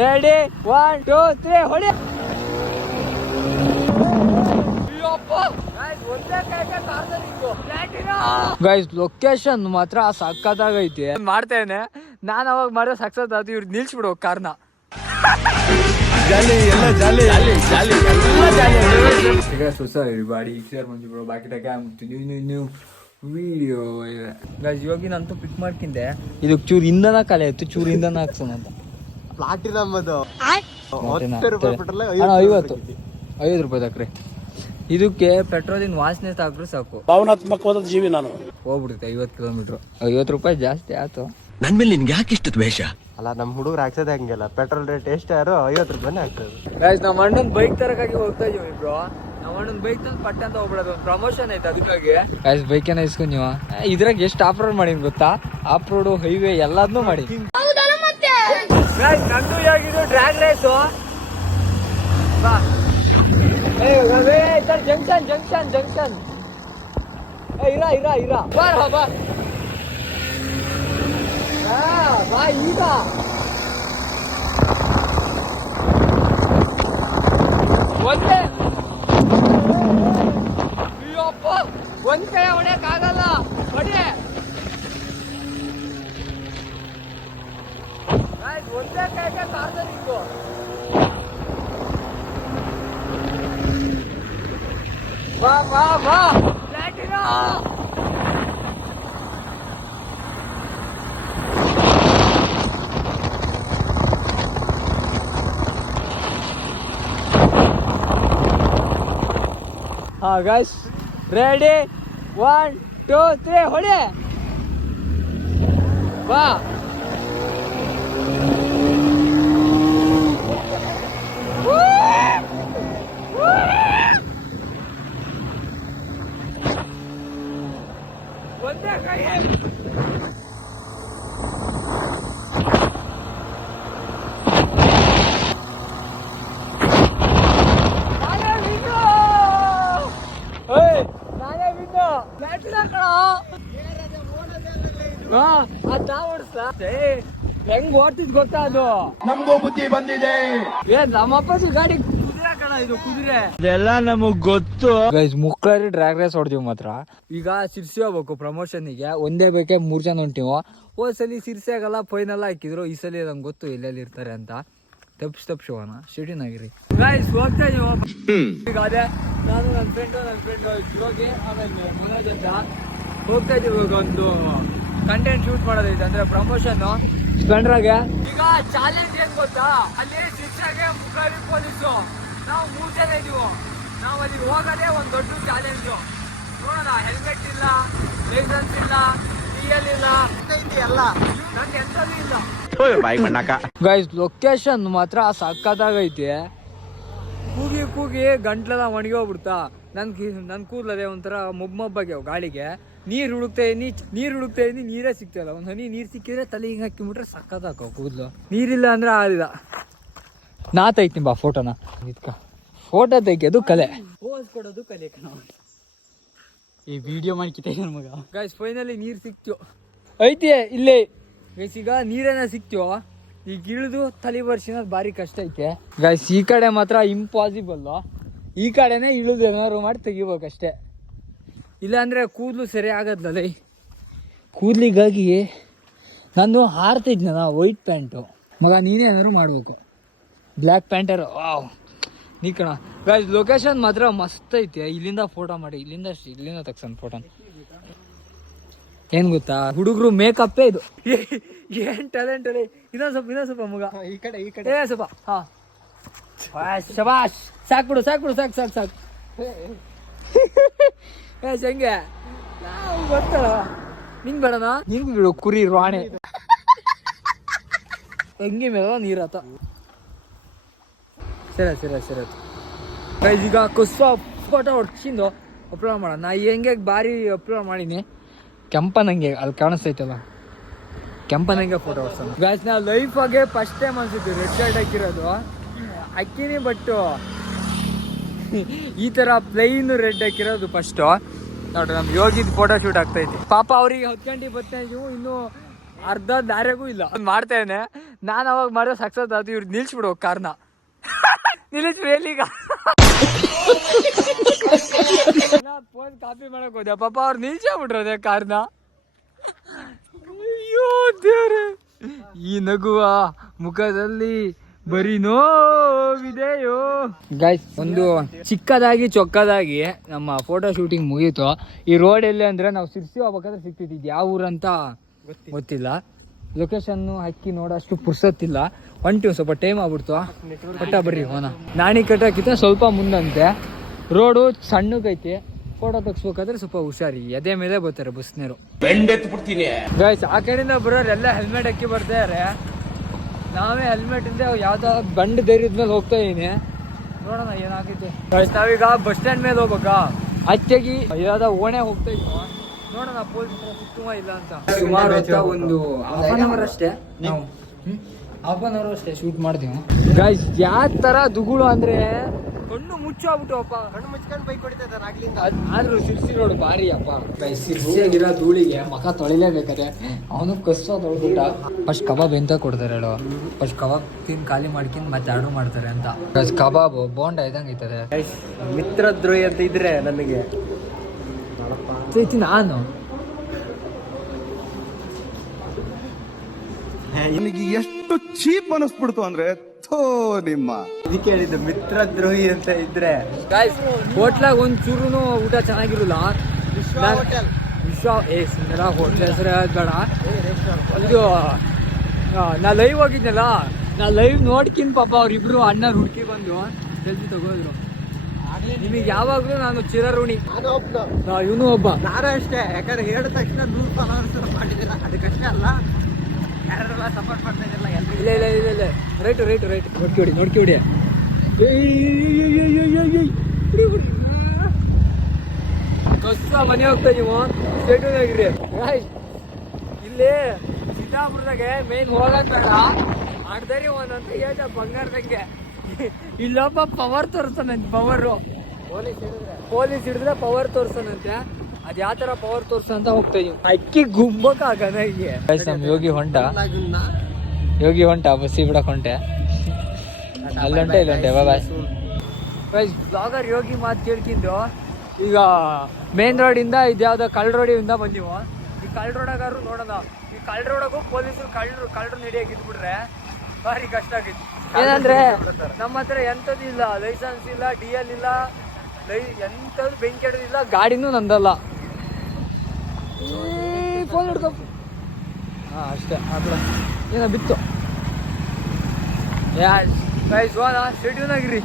Ready 1 2 3 ಹೊಡಿ. Guys location ಮಾತ್ರ ಸಕ್ಕತ್ತಾಗೈತಿ. ಮಾಡ್ತೇನೆ ನಾನು ಅವಾಗ ಮಾಡಿದ್ರೆ ಸಕ್ಸಸ್ ಅದು. ಇವ್ರು ನಿಲ್ಸ್ಬಿಡು ಕಾರ್ನ. ಇವಾಗಿನಂತೂ ಪಿಕ್ ಮಾಡ್ಕಿಂದೆ. ಇದಕ್ಕೆ ಚೂರು ಇಂಧನ ಖಾಲಿ ಆಯ್ತು, ಚೂರು ಇಂಧನ ಹಾಕ್ಸೋಣ ಅಂತ. ಪ್ಲಾಟಿನಮ್ ಅದು 50 ರೂಪಾಯಿ ಹಾಕ್ರಿ. ಇದಕ್ಕೆ ಪೆಟ್ರೋಲಿನ ವಾಸನೆ ತಾಕ್ರು ಸಾಕು. ಭಾವನಾತ್ಮಕವಾದ ಜೀವಿ ನಾನು. ಹೋಗ್ಬಿಡುತ್ತೆ 50 ಕಿಲೋಮೀಟರ್. 50 ರೂಪಾಯಿ ಜಾಸ್ತಿ ಆಯ್ತು. ನನ್ ಮೇಲೆ ನಿನ್ಗೆ ಯಾಕೆ ಇಷ್ಟು ದ್ವೇಷ? ಅಲ್ಲ ನಮ್ಮ ಹುಡುಗರು ಹಾಕ್ಸೋದೇ ಹಂಗೆಲ್ಲ. ಪೆಟ್ರೋಲ್ ರೇಟ್ ಎಷ್ಟು ಯಾರು 50 ರೂಪಾಯಿನೇ ಹಾಕ್ತದೆ. ಗೈಸ್ ನಮ್ಮ ಅಣ್ಣನ ಬೈಕ್ ತರಕಾಗಿ ಹೋಗ್ತಾ ಇದೀವಿ ಇಬ್ರು. ನಮ್ಮ ಅಣ್ಣನ ಬೈಕ್ ತಂದು ಪಟ್ಟ ಅಂತ ಹೋಗ್ಬಿಡೋದು. ಒಂದು ಪ್ರಮೋಷನ್ ಐತೆ ಅದಕ್ಕಾಗಿ. ಗೈಸ್ ಬೈಕ್ ಏನ ಇಸ್ಕೊಂಡ್ ನೀವು ಇದ್ರಾಗ ಎಷ್ಟು ಆಫ್ ರೋಡ್ ಮಾಡಿನ್ ಗೊತ್ತಾ? ಆಫ್ ರೋಡ್ ಹೈವೇ ಎಲ್ಲಾದ್ನೂ ಮಾಡಿ. ನಂದು ಹೇಗಿದ್ದು drag race. Junction junction junction ಇರ ಬಾ ಈಗ ಒಂದೇ ಒಂದ್ ಕಡೆ ಹೊಡೆಯಕ್ ಆಗಲ್ಲ. ಹೊಡೆ ಒಂದೇ ಕೈಗೆ ಕಾರ್ದು. ಬಾ ಪ್ಲಾಟಿನಾ. ಗೈಸ್ ರೆಡಿ 1 2 3 ಹೊಡಿ. ಬಾ ಒಂದೇ ಕೈ. ಹೆಂಗ್ ಓಡ್ತಿದ್ ಗೊತ್ತಾ ಅದು? ನಮಗೂ ಬುದ್ಧಿ ಬಂದಿದೆ. ನಮ್ಮಪ್ಪ ಗಾಡಿ ಕುದುರೆ ಕಣ, ಇದು ಕುದುರೆ. ಇದೆಲ್ಲ ನಮಗ್ ಗೊತ್ತು. ಮುಕ್ಳರಿ ಡ್ರ್ಯಾಗ್ ರೇಸ್ ಹೊಡ್ತೀವಿ ಮಾತ್ರ. ಈಗ ಸಿರ್ಸಿ ಹೋಗ್ಬೇಕು ಪ್ರಮೋಷನ್ಗೆ. ಒಂದೇ ಬೇಕೆ 3 ಜನ ಹೊಂಟಿವು. ಹೋದ್ಸಲಿ ಸಿರ್ಸಿ ಆಗಲ್ಲ ಫೈನಲ್ ಹಾಕಿದ್ರು. ಈ ಸಲ ನಂಗೆ ಗೊತ್ತು ಎಲ್ಲೆಲ್ಲಿ ಇರ್ತಾರೆ ಅಂತ. ತಪ್ಪಿಸಿ ಹೋಗೋಣ. ಶೆಟಿನಾಗಿರಿ ಗೈಸ್. ಹೋಗ್ತಾ ಇದೀವಿ. ಈಗ ಅದೇ ನಾನು ನನ್ನ ಫ್ರೆಂಡ್ ಯೋಗಿ ಆಮೇಲೆ ಮನೋಜ್ ಅಂತ ಹೋಗ್ತಾ ಇದೀವಿ. ಇವಾಗ ಒಂದು ಕಂಟೆಂಟ್ ಶೂಟ್ ಮಾಡೋದೈತೆ, ಅಂದ್ರೆ ಪ್ರಮೋಷನ್ ಸ್ಪ್ಲೆಂಡರ್ಗೆ. ಈಗ ಚಾಲೆಂಜ್ ಏನ್ ಗೊತ್ತಾ? ಅಲ್ಲಿ ಶಿಕ್ಷೆಗೆ ಮುಖಾರಿ ಪೊಲೀಸು. ನಾವು 3 ಜನ ಇದೀವಿ. ನಾವು ಅಲ್ಲಿ ಹೋಗೋದೇ ಒಂದು ದೊಡ್ಡ ಚಾಲೆಂಜು. ನೋಡೋಣ. ಹೆಲ್ಮೆಟ್ ಇಲ್ಲ, ಲೈಸೆನ್ಸ್ ಇಲ್ಲ, ಡಿಎಲ್ ಇಲ್ಲ, ಎಲ್ಲ ನಂಗೆ ಎಂಥದ್ದು ಇಲ್ಲ. ಗೈಸ್ ಲೊಕೇಶನ್ ಮಾತ್ರ ಸಕ್ಕತ್ತಾಗೈತಿ. ಕೂಗಿ ಗಂಟ್ಲೆಲ್ಲ ಒಣಗೋಗ್ಬಿಡ್ತಾ. ನನ್ ಕೂದಲದೆ ಒಂಥರ ಮೊಬ್ಬಾಗ್ಯಾವ ಗಾಳಿಗೆ. ನೀರು ಹುಡುಕ್ತಾ ಇದೀನಿ ನೀರೇ ಸಿಗ್ತಾಯಿಲ್ಲ. ಒಂದು ಹನಿ ನೀರು ಸಿಕ್ಕಿದ್ರೆ ತಲೆ ಹಿಂಗೆ ಹಾಕಿಬಿಟ್ರೆ ಸಕ್ಕತ್ ಹಾಕೋ ಕೂದಲು. ನೀರಿಲ್ಲ ಅಂದ್ರೆ ಆಗಿಲ್ಲ. ನಾ ತೆಗಿತೀನಿ ಬಾ ಫೋಟೋನ. ಫೋಟೋ ತೆಗಿಯೋದು ಕಲೆ, ಪೋಸ್ ಕೊಡೋದು ಕಲೆ ಕಣ. ಈ ವಿಡಿಯೋ ಮಾಡ್ಕಿತ ಮಗ. ಗೈಸ್ ಫೈನಲಿ ನೀರು ಸಿಕ್ತು ಐತಿ ಇಲ್ಲೇ. ಗೈಸ್ ಈಗ ನೀರೇನ ಸಿಕ್ತು. ಈಗ ಇಳಿದು ತಲೆ ಬರ್ಸಿನೋದು ಭಾರಿ ಕಷ್ಟ ಐತೆ ಗೈಸ್. ಈ ಕಡೆ ಮಾತ್ರ ಇಂಪಾಸಿಬಲ್. ಈ ಕಡೆನೇ ಇಳಿದು ಏನಾದ್ರು ಮಾಡಿ ತೆಗಿಬೇಕಷ್ಟೇ. ಇಲ್ಲಾಂದ್ರೆ ಕೂದಲು ಸರಿ ಆಗದ್ಲಲ್ಲ. ಕೂದಲಿಗಾಗಿ ನಾನು ಹಾರ್ತಿದ್ನ ವೈಟ್ ಪ್ಯಾಂಟು. ಮಗ ನೀನೇ ಏನಾದ್ರು ಮಾಡ್ಬೇಕು. ಬ್ಲ್ಯಾಕ್ ಪ್ಯಾಂಟರ್ ವಾವ್ ನೀ ಕಣ. ಗೈಸ್ ಲೊಕೇಶನ್ ಮಾತ್ರ ಮಸ್ತ್ ಐತೆ. ಇಲ್ಲಿಂದ ಫೋಟೋ ಮಾಡಿ, ಇಲ್ಲಿಂದ ತಗ್ಸನ್ ಫೋಟೋ. ಏನ್ ಗೊತ್ತಾ, ಹುಡುಗರು ಮೇಕಪ್ಪೇ ಇದು. ಏನ್ ಟ್ಯಾಲೆಂಟ್ ಅಲ್ಲಿ. ಇನ್ನೊಂದ್ ಸ್ವಲ್ಪ ಮಗ ಈ ಕಡೆ ಸ್ವಲ್ಪ. ಹಾ ಶಬಾಷ್. ಸಾಕ್ಬಿಡು ಸಾಕು. ಹೆಂಗೆ ನಾವು ಬರ್ತಾಳ. ನಿಂಗ್ ಬೇಡನ? ನಿಂಗ್ ಬಿಡು ಕುರಿ ರಾಣೆ. ಹೆಂಗೆ ಮೇಲೆ ನೀರಾತ. ಸರಿ ಈಗ ಕುಸ್ವ ಫೋಟೋ ಹೊಡ್ಸಿಂದು ಅಪ್ಲೋಡ್ ಮಾಡೋಣ. ನಾ ಹೆಂಗೆ ಬಾರಿ ಅಪ್ಲೋಡ್ ಮಾಡೀನಿ. ಕೆಂಪನಂಗೆ ಅಲ್ಲಿ ಕಾಣಿಸ್ತೈತಲ್ಲ, ಕೆಂಪನಂಗೆ ಫೋಟೋ ಹೊಡ್ಸೋಣ. ಗಾಯ್ಸ್ ನಾ ಲೈಫಾಗೆ ಫಸ್ಟ್ ಟೈಮ್ ಅನ್ಸುತ್ತೆ ರೆಡ್ ಶರ್ಟ್ ಹಾಕಿರೋದು. ಹಾಕಿನಿ ಬಟ್ ಈ ಥರ ಪ್ಲೈನ್ ರೆಡ್ ಹಾಕಿರೋದು ಫಸ್ಟು. ನೋಡ್ರಿ ನಮ್ಗೆ ಯೋಗಿದ್ ಫೋಟೋ ಶೂಟ್ ಆಗ್ತೈತಿ. ಪಾಪ ಅವ್ರಿಗೆ 10 ಗಂಟೆ 15 ಇನ್ನು ಅರ್ಧ ದಾರಿಗೂ ಇಲ್ಲ ಮಾಡ್ತೇನೆ ನಾನು ಅವಾಗ ಮಾಡಿದ್ರೆ ಸಕ್ಸಸ್ ಅದು ಇವ್ರು ನಿಲ್ಸ್ಬಿಡು ಕಾರ್ನ ನಿಲ್ಲಿಸ್ಬಿಡು ಎಲ್ಲಿಗ ಫೋನ್ ಕಾಪಿ ಮಾಡಕ್ ಹೋದೆ ಪಾಪ ಅವ್ರು ನಿಲ್ಸಬಿಟ್ರದೆ ಕಾರ್ನ ಅಯ್ಯೋ ದೇವ್ರೆ ಈ ನಗುವ ಮುಖದಲ್ಲಿ ಬರೀ ನೋವಿದೆಯೋ ಗೈಸ್ ಒಂದು ಚಿಕ್ಕದಾಗಿ ಚೊಕ್ಕದಾಗಿ ನಮ್ಮ ಫೋಟೋ ಶೂಟಿಂಗ್ ಮುಗೀತು ಈ ರೋಡ್ ಎಲ್ಲಿ ಅಂದ್ರೆ ನಾವು ಸಿರ್ಸಿ ಹೋಗ್ಬೇಕಾದ್ರೆ ಸಿಕ್ತಿದ್ದು ಯಾವ ಊರಂತ ಗೊತ್ತಿಲ್ಲ ಲೊಕೇಶನ್ ಹಾಕಿ ನೋಡೋಷ್ಟು ಪುರ್ಸತ್ತಿಲ್ಲ ಹೊಂಟಿವ್ ಸ್ವಲ್ಪ ಟೈಮ್ ಆಗ್ಬಿಡ್ತು ಪಟ್ಟ ಬರ್ರಿ ಹೋನ ನಾಣಿ ಕಟ್ಟಕ್ಕಿಂತ ಸ್ವಲ್ಪ ಮುಂದಂತೆ ರೋಡು ಸಣ್ಣಗೈತಿ ಫೋಟೋ ತೆಗ್ಸ್ಬೇಕಾದ್ರೆ ಸ್ವಲ್ಪ ಹುಷಾರಿ ಎದೆ ಮೇಲೆ ಬರ್ತಾರೆ ಬಸ್ನೇರು ಗೈಸ್ ಆ ಕಡೆಯಿಂದ ಬರೋರು ಎಲ್ಲ ಹೆಲ್ಮೆಟ್ ಹಾಕಿ ಬರ್ತಾರೆ ನಾವೇ ಹೆಲ್ಮೆಟ್ ಇಂದ ಯಾವ್ದೋ ಬಂಡ್ ಧೈರ್ಯದ ಮೇಲೆ ಹೋಗ್ತಾ ಇದೀನಿ ನೋಡೋಣ ಏನಾಗೈತೆ ಗೈಸ್ ನಾವೀಗ ಬಸ್ ಸ್ಟ್ಯಾಂಡ್ ಮೇಲೆ ಹೋಗ್ಬೇಕಾ ಅಚ್ಚೆಗಿ ಯಾವ್ದೋ ಓಣೆ ಹೋಗ್ತಾ ಇದೀವಿ ನೋಡೋಣ ಪೊಲೀಸ್ ತುಂಬಾ ಇಲ್ಲ ಅಂತ ಸುಮಾರು ಒಂದು ಹಾಫ್ ಅನ್ ಅವರ್ ಅಷ್ಟೇ ನಾವು ಹಾಫ್ ಅನ್ ಅವರ್ ಅಷ್ಟೇ ಶೂಟ್ ಮಾಡ್ತೀವಿ ಗೈಸ್ ಯಾವ ತರ ದುಗುಳು ಅಂದ್ರೆ ಕಣ್ಣು ಮುಚ್ಚಾಗ್ಬಿಟ್ಟು ಅಪ್ಪ ಕಣ್ಣು ಮುಚ್ಕೊಂಡು ಬೈಕ್ ಹೊಡಿತಾ ಆಗ್ಲಿಂದ ಆದ್ರೂ ಸಿರ್ಸಿ ರೋಡ್ ಭಾರಿ ಅಪ್ಪ ಗೈಸ್ ಸಿರ್ಸಿಯಾಗಿರೋ ಧೂಳಿಗೆ ಮಖ ತೊಳಿಲೇಬೇಕಾದ್ರೆ ಅವನು ಕಸೋ ತೊಳ್ಬಿಟ್ಟ ಫಸ್ಟ್ ಕಬಾಬ್ ಎಂತ ಕೊಡ್ತಾರೆ ಹೇಳು ಫಸ್ಟ್ ಕಬಾಬ್ ತಿನ್ ಖಾಲಿ ಮಾಡ್ಕೊಂಡು ಮತ್ತೆ ಆರ್ಡರ್ ಮಾಡ್ತಾರೆ ಅಂತ ಗೈಸ್ ಕಬಾಬ್ ಬೋಂಡ ಇದಂಗೆ ಐತದೆ ಮಿತ್ರದ್ರೋಹಿ ಅಂತ ಇದ್ರೆ ನನಗೆ ನಾನು ನನಗೆ ಎಷ್ಟು ಚೀಪ್ ಅನಿಸ್ಬಿಡ್ತು ಅಂದ್ರೆ ಥೋ ನಿಮ್ಮ ಇದಕ್ಕೆ ಹೇಳಿದ್ದು ಮಿತ್ರದ್ರೋಹಿ ಅಂತ ಇದ್ರೆ ಗೈಸ್ ಹೋಟ್ಲಾಗ ಒಂದ್ ಚೂರುನು ಊಟ ಚೆನ್ನಾಗಿರಲ್ಲ ವಿಶ್ವ ಸುಂದರ ಹೋಟ್ಲ್ ಹೆಸರು ಬೇಡ ಒಂದು ನಾ ಲೈವ್ ಹೋಗಿದ್ನಲ್ಲ ನಾ ಲೈವ್ ನೋಡ್ಕಿನ್ ಪಾಪ ಅವ್ರಿಬ್ರು ಅಣ್ಣ ಹುಡುಕಿ ಬಂದು ಜಲ್ದಿ ತಗೋದ್ರು ನಿಮಗೆ ಯಾವಾಗ್ಲೂ ನಾನು ಚಿರಋಣಿ ಇವನು ಒಬ್ಬ ನಾನು ಅಷ್ಟೇ ಯಾಕಂದ್ರೆ ಹೇಳಿದ ತಕ್ಷಣ 100 ಫಾಲೋವರ್ಸ್ ಮಾಡಿದಿಲ್ಲ ಅದಕ್ಕಷ್ಟೇ ಅಲ್ಲ ಯಾರೆಲ್ಲ ಸಪೋರ್ಟ್ ಮಾಡ್ತಾ ಇದ್ದಿಲ್ಲ ಇಲ್ಲ ಇಲ್ಲ ಇಲ್ಲ ಇಲ್ಲ ರೈಟ್ ನೋಡ್ಕಿ ಹೊಡಿ ಕಷ್ಟ ಮನೆ ಹೋಗ್ತಾ ನೀವು ಸ್ಟೇಟ್ಯೂನಾಗಿರಿ ಇಲ್ಲಿ ಸಿದ್ದಾಪುರದಾಗೆ ಮೇನ್ ಹೋಗಕ್ ಬೇಡ ಆಡ್ದಾರಿ ಒಂದಂತ ಹೇಳ್ದ ಬಂಗಾರದಂಗೆ ಇಲ್ಲೊಬ್ಬ ಪವರ್ ತೋರ್ಸನಂತೆ ಪವರು ಪೊಲೀಸ್ ಹಿಡಿದ್ರೆ ಪವರ್ ತೋರ್ಸನಂತೆ ಅದ್ ಯಾವ ತರ ಪವರ್ ತೋರ್ಸ ಅಂತ ಹೋಗ್ತಾ ಇದೀವಿ ಅಕ್ಕಿ ಗುಂಬಕ್ ಆಗನ ಹೀಗೆ ನಮ್ ಯೋಗಿ ಹೊಂಟ ಬಸ್ಸಿ ಬಿಡಕ್ ಹೊಂಟೆ ಅಲ್ಲೊಂಟೆ ಇಲ್ಲೊಂಟೆ ಬಾಯ್ ಬ್ಲಾಗರ್ ಯೋಗಿ ಮಾತು ಕೇಳ್ಕಿಂದು ಈಗ ಮೇನ್ ರೋಡ್ ಇಂದ ಇದ್ಯಾವ್ದೋ ಕಳ್ ರೋಡಿಂದ ಬಂದಿವು ಈ ಕಳ್ ರೋಡಾಗಾರು ನೋಡೋಣ ಈ ಕಳ್ ರೋಡಾಗೂ ಪೊಲೀಸರು ಕಳ್ಳರು ನಡಿಯಾಗಿ ಇದ್ಬಿಟ್ರೆ ಭಾರಿ ಕಷ್ಟ ಆಗೈತಿ ಏನಂದ್ರೆ ನಮ್ಮ ಹತ್ರ ಎಂಥದ್ದು ಇಲ್ಲ ಲೈಸೆನ್ಸ್ ಇಲ್ಲ DL ಇಲ್ಲ ಎಂಥದ್ದು ಬೆಂಕಿ ಹಿಡಿದಿಲ್ಲ ಗಾಡಿನೂ ನಂದಲ್ಲ ಫೋನ್ ಹಿಡ್ಕೊ ಅಷ್ಟೇ ಏನೋ ಬಿತ್ತು ಸ್ಟೇಟ್ಯೂನಾಗಿರಿ